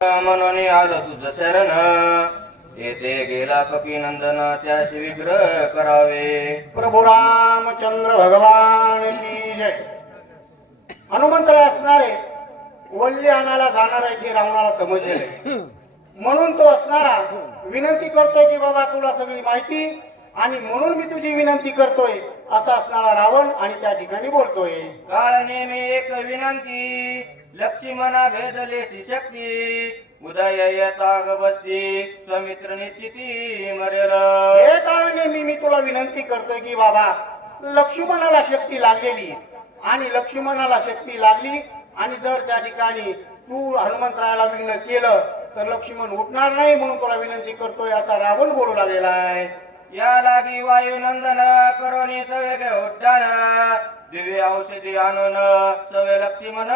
आल तुझ शरण. येथे गेला कपी नंदन त्याशी विग्रह करावे. प्रभू रामचंद्र भगवान की जय. हनुमंत असणारे वल्ली आणायला जाणार आहे की रावणाला समजले म्हणून तो असणारा विनंती करतोय की बाबा तुला सगळी माहिती आणि म्हणून मी तुझी विनंती करतोय असा असणारा रावण आणि त्या ठिकाणी बोलतोय. काळ नेहमी एक विनंती लक्ष्मणा भेदलेशी शक्ती उदय येता बसती स्वमित्र निश्चिती मरेल. हे कारणे मी मी तुला विनंती करतोय की बाबा लक्ष्मणाला शक्ती लागलेली. आणि लक्ष्मणाला शक्ती लागली आणि जर त्या ठिकाणी तू हनुमंतरायाला विघ्न केलं तर लक्ष्मण उठणार नाही म्हणून तुला विनंती करतोय असा रावण बोलू लागलेला आहे. या लागी वायुनंदन करोनी सवे गे उड्डाण. दिव्य औषधी आणून सवे लक्ष्मण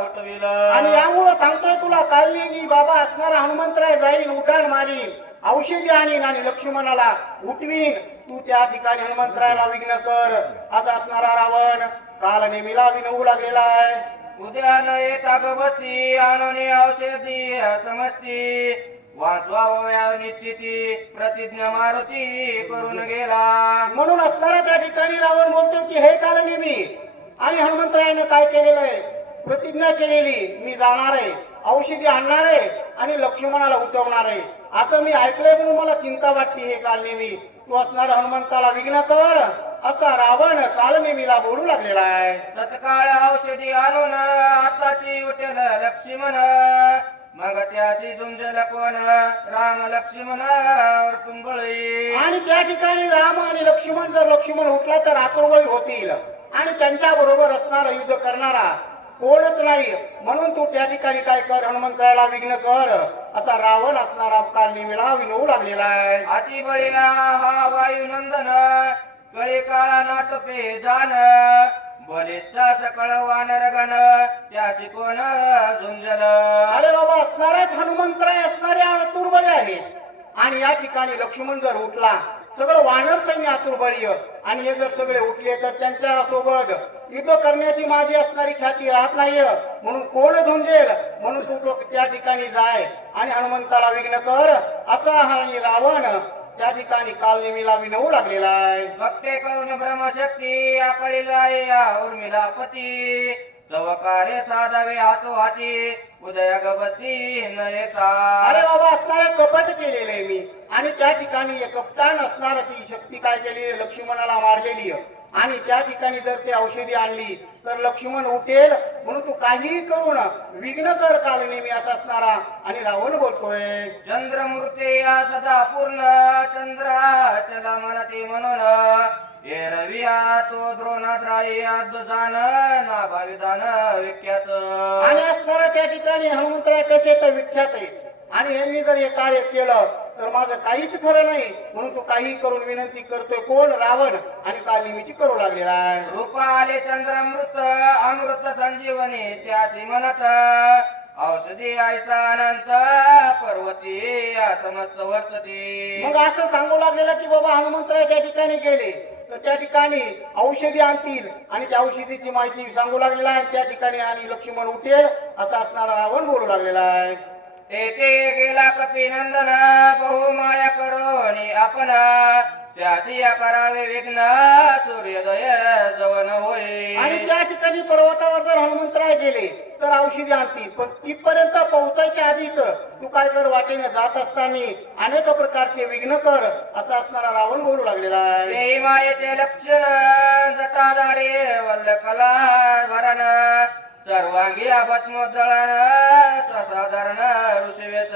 उठविल. आणि यामुळं सांगतोय तुला काल की बाबा असणारा हनुमंतराय जाईल उड्डाण मारीन औषधी आणीन आणि लक्ष्मणाला उठवीन. तू त्या ठिकाणी हनुमंतरायाला विघ्न कर असा असणारा रावण काल नेहमीला विनवू लागलेला आहे. उद्या न येता बसती आणून औषधी समजती वाचवा निश्चिती प्रतिज्ञा मारुती करून गेला. म्हणून असताना त्या ठिकाणी रावण बोलतो की हे काल नेहमी आणि हनुमंतरायानं काय केलेलं आहे? प्रतिज्ञा केलेली. मी जाणार आहे. औषधी आणणार आहे आणि लक्ष्मणाला उठवणार आहे. असं मी ऐकलंय म्हणून मला चिंता वाटते हे काल नेहमी तू असणार हनुमंताला विघ्न कर. असा रावण काल नेहमीला बोलू लागलेला आहे. तत्काळ औषधी आणून आताची उठेल लक्ष्मण. मग त्याशी झुंजल कोण राम लक्ष्मण तुंबळी आणि त्या ठिकाणी राम आणि लक्ष्मण जर लक्ष्मण उठला तर आतुरवळी होतील. आणि त्यांच्या बरोबर असणारा युद्ध करणारा कोणच नाही. म्हणून तू त्या ठिकाणी काय कर हनुमंतरायाला विघ्न कर. असा रावण असणारा काल नेहमीला विनवू लागलेला आहे. अति बळीला हा वायुनंदन कळी काळा नाटपे जान. बलिष्ठा सकळ वानर गण त्याची कोण झुंजल? अरे बाबा असणाराच हनुमंतराय असणारे आतुरबळी आहे आणि या ठिकाणी लक्ष्मण जर उठला. सगळं वानर सैन्य आतुर्बळीय आणि हे जर सगळे उठले तर त्यांच्यासोबत युद्ध करण्याची माझी असणारी ख्याती राहत नाही म्हणून कोण झुंजेल? म्हणून तू त्या ठिकाणी जाय आणि हनुमंताला विघ्न कर. असा हा रावण त्या ठिकाणी काल नेहमीला विनवू लागलेला आहे. भक्ते करून ब्रह्मशक्ती आकळीला या उर्मिला पती. तव कार्य साधावे हातो. हाती उदय गबती न येता अरे बाबा असणारे कपट केलेले आहे मी. आणि त्या ठिकाणी एक कप्तान असणार ती शक्ती काय केली? लक्ष्मणाला मारलेली आहे. आणि त्या ठिकाणी जर ते औषधी आणली तर लक्ष्मण उठेल. म्हणून तू काहीही करून विघ्न कर काल नेहमी असा असणारा. आणि रावण बोलतोय चंद्रमूर्ती या सदा पूर्ण. चंद्र चला म्हणते म्हणून. हे रविया तो द्रोणाद्राई जान ना भाविदान विख्यात. आणि असणारा त्या ठिकाणी हनुमंतराय कसे तर विख्यात आहे आणि हे मी जर हे कार्य केलं तर माझं काहीच खरं नाही. म्हणून तू काही करून विनंती करतोय कोण? रावण. आणि काल नेहमीची करू लागलेला आहे रूप आले चंद्रामृत अमृत संजीवनी त्यासी म्हणत औषधी ऐसा अनंत पर्वती या समस्त वर्तती मग असं सांगू लागलेलं की बाबा हनुमंतराय त्या ठिकाणी गेले. तर त्या ठिकाणी औषधी आणतील आणि त्या औषधीची माहिती सांगू लागलेला आहे. त्या ठिकाणी आणि लक्ष्मण उठेल असा असणारा रावण बोलू लागलेला आहे. तेथे गेला कपी बहुमाया बहु माया करोनी आपण त्याशी करावे विघ्न सूर्योदय जवन होई आणि त्या ठिकाणी पर्वतावर जर हनुमंतराय गेले तर औषधी आणतील. पण तिथपर्यंत पोहोचायच्या आधीच तू काय कर वाटेने जात असताना अनेक प्रकारचे विघ्न कर असा असणारा रावण बोलू लागलेला आहे. मायेचे लक्षण जटाधारी वल्ल कला भरण सर्वांगी भस्मोद्दळण साधारण ऋषिवेश.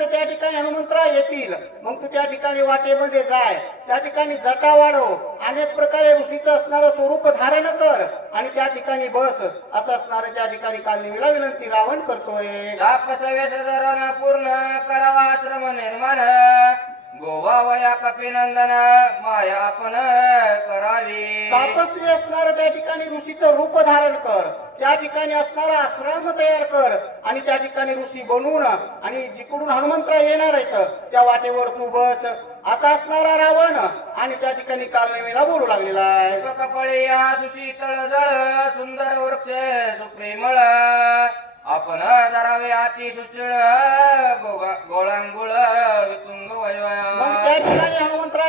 तर त्या ठिकाणी हनुमंतराय येतील. मग तू त्या ठिकाणी वाटेमध्ये जाय. त्या ठिकाणी जटा वाढव. अनेक प्रकारे ऋषीचं असणारं स्वरूप धारण कर आणि त्या ठिकाणी बस. असं असणार त्या ठिकाणी काल निवडा विनंती रावण करतोय. पूर्ण करावा आश्रम निर्माण. गोवा वया कपिनंदन माया आपण करावी. तापस्वी असणारं त्या ठिकाणी ऋषीचं रूप धारण कर. त्या ठिकाणी असणारा आश्रम तयार कर. आणि त्या ठिकाणी ऋषी बनवून आणि जिकडून हनुमंतराय येणार आहेत त्या वाटेवर तू बस. असा असणारा रावण आणि त्या ठिकाणी कालनेमीला बोलू लागलेला आहे. कपळी सुशीतळ जळ सुंदर वृक्ष सुप्रेमळ. आपण धरावे अति सुचिळ गोळांगुळ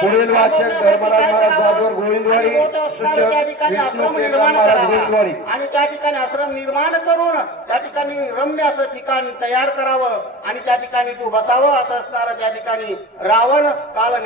पुढील वाचक धर्मराज महाराज जाधवर गोविंदवाडी विष्णू महाराज. गोविंदवाडी. आणि त्या ठिकाणी आश्रम निर्माण करून त्या ठिकाणी रम्य असं ठिकाण तयार करावं आणि त्या ठिकाणी तू बसावं असं असणारं त्या ठिकाणी रावण काल